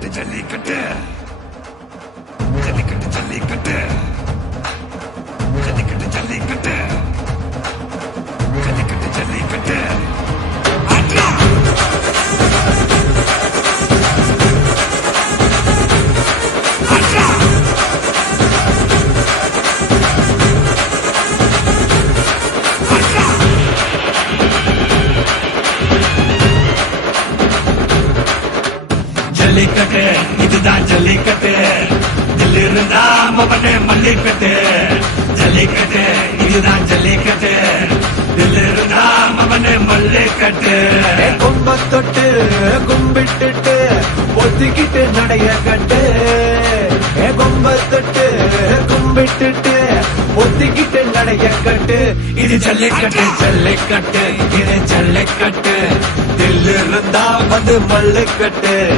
Ka-da-da-da-da-da-da-da! Jallikattu இதுதான் ஜல்லிக்கட்டு. இருந்தா மவனே மல்லிக்கட்டு ஜல்லிக்கட்டு இதுதான் ஜல்லிக்கட்டு. இருந்தா மவனே மல்லிக்கட்டு. கும்ப தொட்டு கும்பிட்டுட்டு ஒத்திக்கிட்டு நடைய கட்டு. கும்ப தொட்டு கும்பிட்டுட்டு ஒத்திக்கிட்டு நடைய கட்டு. இது ஜல்லிக்கட்டு. ஜல்லிக்கட்டு இது ஜல்லிக்கட்டு. தில் இருந்தா வந்து மல்லுக்கட்டு.